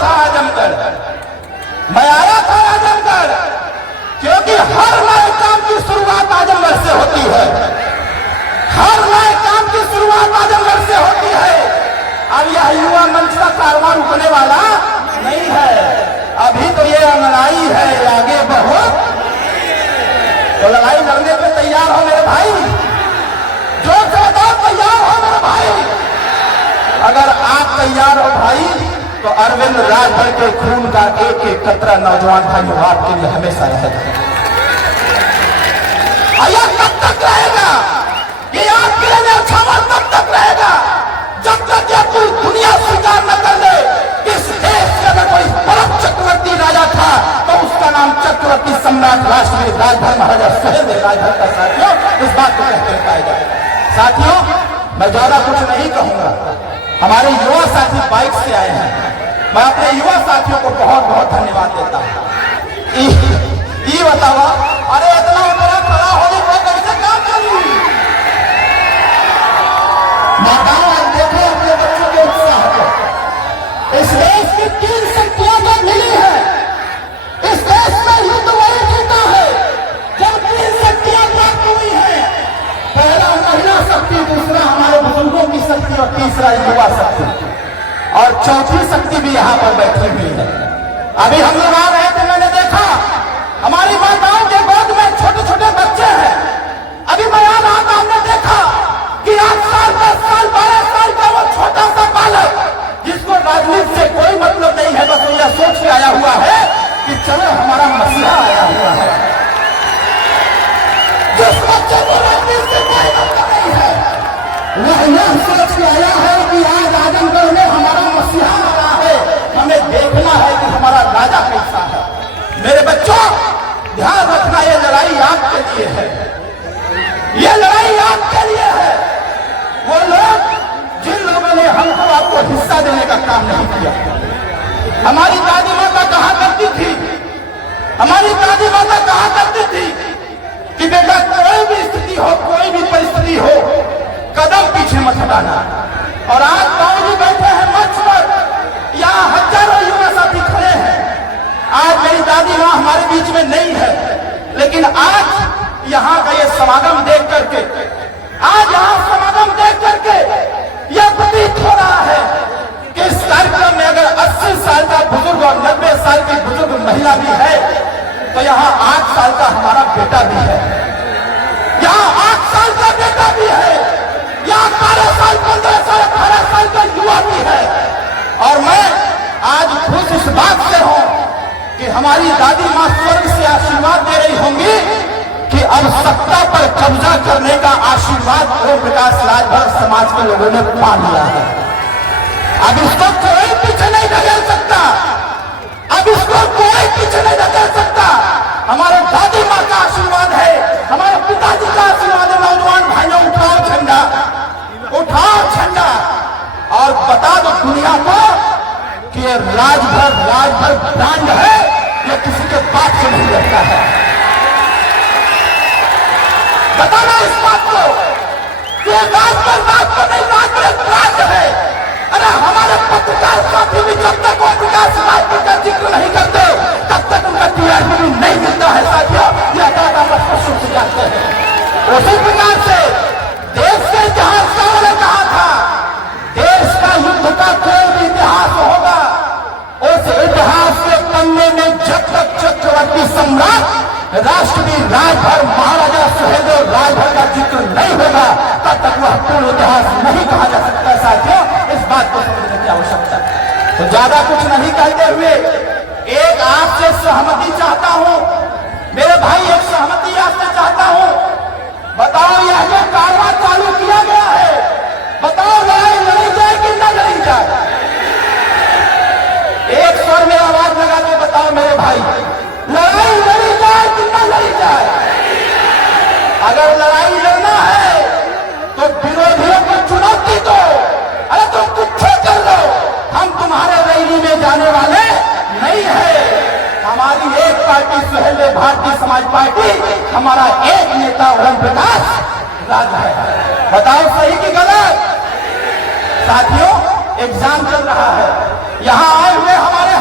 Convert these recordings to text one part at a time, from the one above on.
था आजमगढ़, मैं आया था आजमगढ़, क्योंकि हर नए काम की शुरुआत आजमगढ़ से होती है। हर नए काम की शुरुआत आजमगढ़ से होती है। अब यह युवा मंच का कारवां रुकने वाला नहीं है। अभी तो ये लड़ाई है, आगे बढ़ो तो लड़ाई लड़ने पे तैयार हो मेरे भाई, जोर से बताओ तैयार हो मेरे भाई। अगर आप तैयार हो भाई तो अरविंद राजभर के खून का एक एक कतरा नौजवान भाइयों आपके लिए हमेशा रहेगा। यह कब तक रहेगा? ये आपके लिए अच्छा तब तक रहेगा जब तक यह पूरी दुनिया स्वीकार न कर ले कि इस देश का अगर कोई परम चक्रवर्ती राजा था तो उसका नाम चक्रवर्ती सम्राट राष्ट्रवीर राजभर महाराजा सुहेलदेव राजभर का। साथियों, इस बात को कहते पाया जाए। साथियों, मैं ज्यादा कुछ नहीं कहूंगा। हमारे युवा साथी बाइक से आए हैं, मैं अपने युवा साथियों को बहुत बहुत धन्यवाद देता हूं। ये बतावा, अरे इतना ऊपर खड़ा होने को कैसे काम करूं? माताओं देखो अपने बच्चों के उत्साह को। इस देश की 3 शक्तियां जो मिली है, इस देश में युद्ध वही जीता है जब 3 शक्तियां प्राप्त हुई है। पहला महिला शक्ति, दूसरा हमारे बुजुर्गों की शक्ति और तीसरा युवा शक्ति, और चौथी शक्ति भी यहाँ पर बैठी हुई है। अभी हम लोग आ रहे थे, मैंने देखा हमारी माताओं के गोद में छोटे छोटे बच्चे हैं। अभी मैं आ रहा था, हमने देखा कि 8 साल 10 साल 12 साल का वो छोटा सा बालक जिसको राजनीति से कोई मतलब नहीं है, बस वो यह सोच के आया हुआ है कि चलो हमारा मसीहा आया हुआ है। जिस बच्चे को राजनीति से कोई मतलब नहीं है वह यह सोच के आया है कि आज आजमगढ़ में हमारा मसीहा आया है, हमें देखना है कि हमारा राजा कैसा है। मेरे बच्चों, ध्यान रखना, ये लड़ाई आपके लिए है, ये लड़ाई आपके लिए है। वो लोग जिन लोगों ने हमको आपको हिस्सा देने का काम नहीं किया। हमारी दादी माता कहा करती थी, हमारी दादी माता कहा करती थी कि बेटा कोई भी स्थिति हो, कोई भी परिस्थिति हो, कदम पीछे मत हटाना। और आज बाबूजी बैठे हैं मंच पर, यहाँ हजारों युवा साथी खड़े हैं। आज मेरी दादी माँ हमारे बीच में नहीं है, लेकिन आज यहाँ का ये समागम देख करके, आज यहाँ समागम देख करके यह प्रतीत हो रहा है कि इस कार्यक्रम में अगर 80 साल का बुजुर्ग और 90 साल की बुजुर्ग महिला भी है तो यहाँ 8 साल का हमारा बेटा भी है, यहाँ 8 साल का बेटा भी है, यहाँ 12 साल 15 साल 18 साल का युवा भी है। और मैं आज खुश इस बात से हूं कि हमारी दादी मां स्वर्ग से आशीर्वाद दे रही होंगी कि अब सत्ता पर कब्जा करने का आशीर्वाद ओम प्रकाश राजभर समाज के लोगों ने पा लिया है। अब इसको कोई पीछे नहीं धकेल सकता, अब इसको कोई पीछे नहीं धकेल सकता। हमारे दादी माँ का आशीर्वाद है, हमारे पिताजी का आशीर्वाद है। नौजवान भाइयों, उठाओ झंडा, उठाओ झंडा और बता दो दुनिया को कि ये राजभर ब्रांड है, ये किसी के बात से नहीं लगता है। बताना इस बात को कि राजभर नहीं, राजभर एक ब्रांड है। अरे हमारे पत्रकार साथी भी जब तक ओम प्रकाश राजभर का जिक्र नहीं करते तब तक उनका टीआरपी नहीं मिलता है। साथियों, यह बात आप स्पष्ट रूप से जानते हैं। उसी प्रकार से देश के इतिहासकारों ने कहा था, देश का युद्ध का कोई भी इतिहास होगा, उस इतिहास के पन्ने में जब तक चक्रवर्ती सम्राट राष्ट्रवीर राजभर महाराजा सुहेलदेव राजभर का जिक्र नहीं होगा तब तक वह पूर्ण इतिहास नहीं कहा जा सकता। साथियों, इस बात को समझने की आवश्यकता है। तो ज्यादा कुछ नहीं कहते हुए एक आपसे सहमति चाहता हूं, मेरे भाई, एक सहमति आपसे चाहता हूं। बताओ, यह जो कारवां चालू किया गया है, बताओ लड़ाई लड़ी जाए कि न लड़ी जाए? एक स्वर में आवाज लगा के बताओ मेरे भाई, लड़ाई लड़ी जाए कि न लड़ी जाए? अगर लड़ाई लड़ना है तो विरोधियों को चुनौती दो। अरे तुम कुछ कर लो, हम तुम्हारे रैली में जाने वाले नहीं है। हमारी एक पार्टी सुहेलदेव भारतीय समाज पार्टी, हमारा एक नेता ओम प्रकाश राजभर है। बताओ सही कि गलत? साथियों, एग्जाम चल रहा है, यहाँ आए हुए हमारे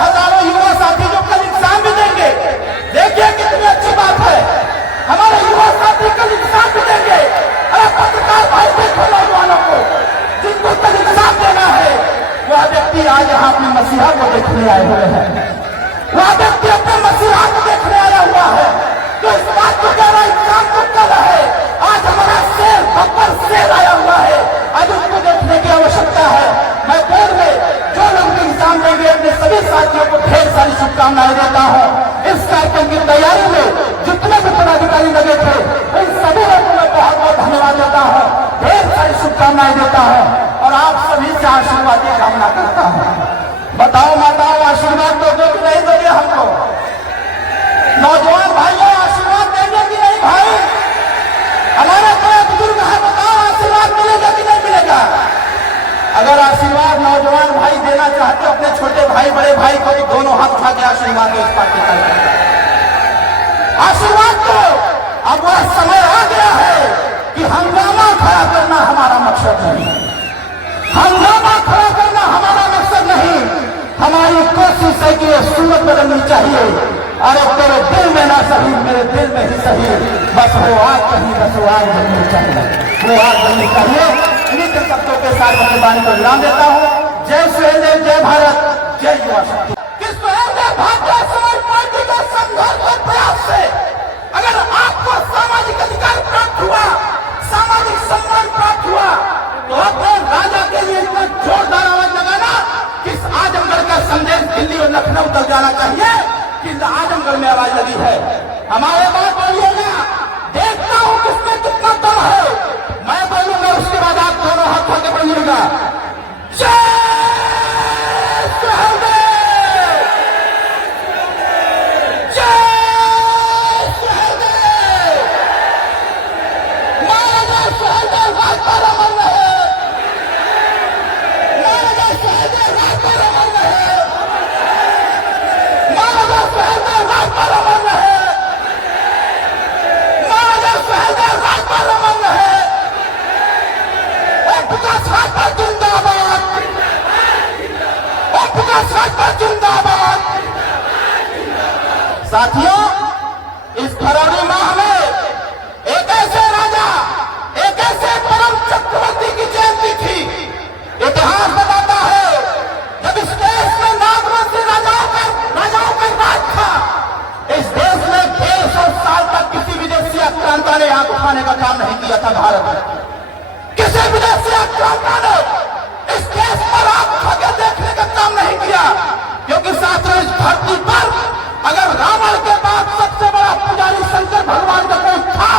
भाई देखो नौजवानों को जिनको तक इंसाफ देना है, वह व्यक्ति आज यहाँ अपने मसीहा को देखने आए हुए हैं। वह व्यक्ति अपने मसीहा को देखने आया हुआ है, तो इस बात को कह रहा इंसान को कल है। आज हमारा शेर बब्बर शेर आया हुआ है, आज उसको देखने की आवश्यकता है। मैं देर में जो लोग एग्जाम देंगे अपने सभी साथियों को ढेर सारी शुभकामनाएं देता हूँ। इस कार्यक्रम की तैयारी में जितने भी पदाधिकारी लगे थे इन सभी लोगों को मैं बहुत बहुत धन्यवाद देता हूँ, ढेर सारी शुभकामनाएं देता हूँ और आप सभी से आशीर्वाद की कामना करता हूँ। बताओ माताओं, आशीर्वाद दोगे कि नहीं दोगे हमको? नौजवान भाइयों, आशीर्वाद देंगे कि नहीं भाई? हमारे बड़े बुजुर्ग है, बताओ आशीर्वाद मिलेगा कि नहीं मिलेगा? अगर आशीर्वाद नौजवान भाई देना चाहते हो अपने छोटे भाई बड़े भाई को, तो दोनों हाथ उठा के आशीर्वाद दो इस पार्टी का। आशीर्वाद दो। अब वह समय आ गया है कि हंगामा खड़ा करना हमारा मकसद नहीं, हंगामा खड़ा करना हमारा मकसद नहीं। हमारी कोशिश है कि ये सूरत बदलनी चाहिए। अरे तेरे दिल में ना सही, मेरे दिल में ही सही, बस वो आग कहीं, बस वो आग बननी चाहिए, वो आग बननी चाहिए। इन्हीं शब्दों के साथ अपनी वाणी को विराम देता हूँ। जय सुहेलदेव, जय भारत, जय युवा शक्ति। किस सुहेलदेव भारतीय समाज पार्टी के संघर्ष और प्रयास से अगर आपको सामाजिक अधिकार प्राप्त हुआ, सामाजिक सम्मान प्राप्त हुआ, तो अपने राजा के लिए इतना जोरदार आवाज लगाना कि इस आजमगढ़ का संदेश दिल्ली और लखनऊ तक जाना चाहिए कि आजमगढ़ में आवाज लगी है। हमारे बात बोलिएगा, देखता हूं किसमें कितना दम है। मैं बोलूंगा, उसके बाद आप दोनों हाथ होकर बोलिएगा, जय सुहेलदेव, जय सुहेलदेव, महाराजा सुहेलदेव राज पर अमर रहे, महाराजा सुहेलदेव राज पर अमर रहे, महाराजा सुहेलदेव राज पर अमर रहे, महाराजा सुहेलदेव राज पर अमर रहे। विकास राजभर जिंदाबाद, विकास राजभर जिंदाबाद। साथियों, इस फरवरी माह में एक ऐसे राजा, एक ऐसे परम चक्रवर्ती की जयंती थी। इतिहास बताता है जब इस देश में नागवंशी राजाओं का राज था, इस देश में 150 साल तक किसी विदेशी आक्रांता ने आंख उठाने का काम नहीं किया था। भारत में किसी विदेशी आक्रांता ने इस देश पर आंख उठा के देखने का काम नहीं किया, क्योंकि साथियों इस धरती पर अगर रावण के बाद सबसे बड़ा पुजारी शंकर भगवान का कोई था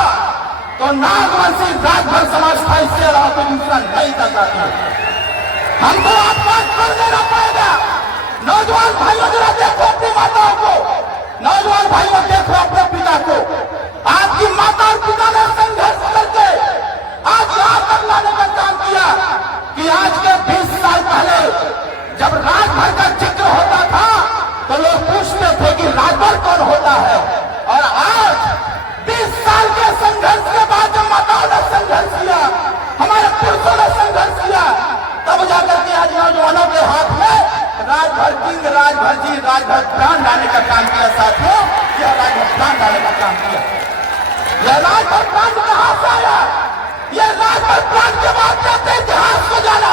तो नागवंशी राजभर समाज था। इससे अलावा कोई दूसरा नहीं था। साथियों, हमको आप बात कर देना पड़ेगा। नौजवान भाइयों, जरा देखो अपनी माताओं को, नौजवान भाइयों देखो अपने पिता को। आपकी माता और पिता ने संघर्ष करके आज यहाँ तक लाने का काम किया कि आज के 20 साल पहले जब राजभर का जिक्र होता था तो लोग पूछते थे कि राजभर कौन होता है, और आज 20 साल के संघर्ष के बाद जब माताओं ने संघर्ष किया, हमारे पुरुषों ने संघर्ष किया, तब जाकर के आज नौजवानों के हाथ में राजभर किंग, राजभर जी, राजभर प्राण लाने का काम किया। साथियों, यह राजभर प्राण लाने का काम किया। यह राजभर प्राण कहां से आया? यह राजभर प्राण के बाद जाते इतिहास को जाना।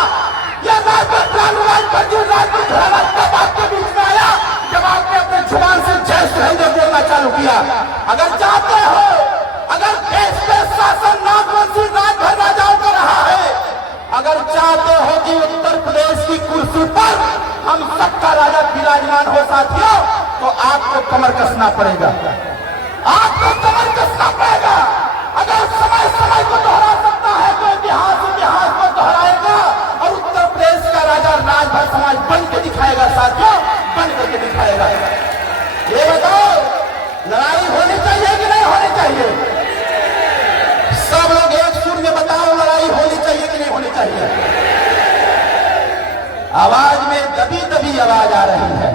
यह राजभर प्राण, राजभर जी, राजभर घराना तब आपके बीच में आया जब आपने अपने जुबान से जय सुहेलदेव बोलना चालू किया। अगर चाहते हो, अगर देश के शासन नागवंशी राजभर राजाओं का रहा है, अगर चाहते हो कि उत्तर प्रदेश की कुर्सी पर हम सबका राजा विराजमान हो साथियों, तो आपको कमर कसना पड़ेगा, आपको कमर कसना पड़ेगा। अगर समय समय को दोहरा सकता है तो इतिहास इतिहास को दोहराएगा और उत्तर प्रदेश का राजा राजभर समाज बन के दिखाएगा। साथियों, बन करके दिखाएगा। ये बताओ, लड़ाई होनी चाहिए कि नहीं होनी चाहिए? सब लोग एक सुर में बताओ, लड़ाई होनी चाहिए कि नहीं होनी चाहिए? आवाज में दबी दबी आवाज आ रही है।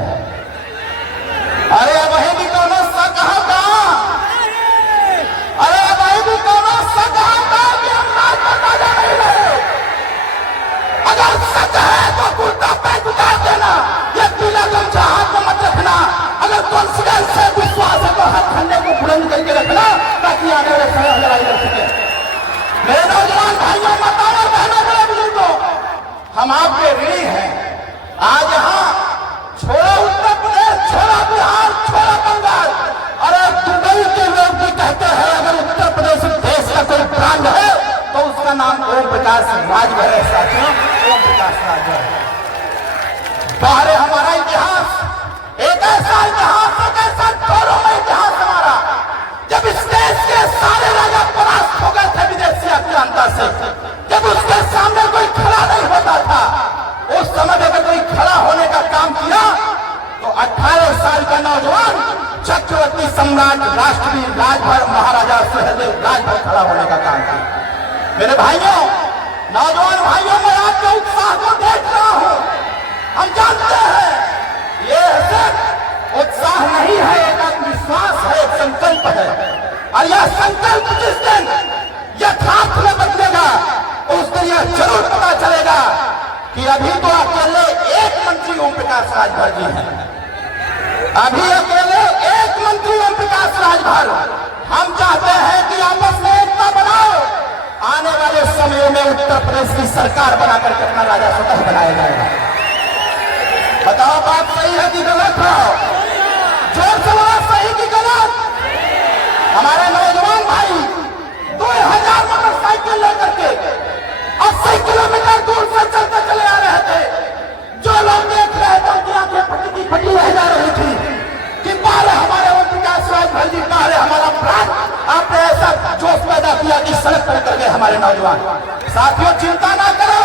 अरे वही भी कौन सा कहा था, अरे वही भी कौन सा कहा था कि हम राजभर राजा नहीं रहे। अगर सच है तो कुर्ता पैंट उतार देना, ये पीला गमछा हाथ में मत रखना। अगर कॉन्फिडेंस है, विश्वास है, तो हर खन्ने को बुलंद करके रखना ताकि आने वाले समय लड़ाई लड़ सके। मेरे नौजवान भाइयों, माताओं, बहनों, बड़े बुजुर्गों, हम आपके ऋणी हैं। आज यहाँ छोड़ा उत्तर प्रदेश, छोड़ा बिहार, छोड़ा बंगाल, अरे दुबई के लोग भी कहते हैं अगर उत्तर प्रदेश देश का कोई ब्रांड है तो उसका नाम ओम प्रकाश राजभर है। साथियों, ओम प्रकाश राजभर है। बाहर हमारा इतिहास एक ऐसा इतिहास, एक ऐसा गौरवमय इतिहास हमारा, जब इस देश के सारे राजा परास्त हो गए थे विदेशी आक्रांता से, जब उसके सामने कोई खड़ा नहीं होता था, उस समय अगर कोई खड़ा होने का काम किया तो 18 साल का नौजवान चक्रवर्ती सम्राट राष्ट्रवीर राजभर महाराजा सहदेव राजभर खड़ा होने का काम किया। मेरे भाइयों, नौजवान भाइयों, मैं आपके उत्साह को देख रहा हूं। हम जानते हैं ये सिर्फ उत्साह नहीं है, एक आत्मविश्वास है, एक संकल्प है। और यह संकल्प जिस दिन यथार्थ में बदलेगा उस दिन यह जरूर पता चलेगा कि अभी तो अकेले एक मंत्री ओम प्रकाश राजभर जी हैं। अभी अकेले एक मंत्री ओम प्रकाश राजभर। हम चाहते हैं कि आपस में एकता बनाओ। आने वाले समयों में उत्तर प्रदेश की सरकार बनाकर के अपना राजा स्वतः बनाया जाएगा। बताओ बात सही है कि गलत है? जोर से बोलो, सही कि गलत? हमारे नौजवान भाई 2000 मोटरसाइकिल लेकर के 80 किलोमीटर दूर से चलते चले आ रहे थे। जो लोग देख रहे थे उनकी आंखें फटी रह जा रही थी कि पहले हमारे ओम प्रकाश राजभर जी, पहले हमारा प्राण। आपने ऐसा जोश पैदा किया कि सड़क पर उतर गए हमारे नौजवान। साथियों, चिंता ना करो,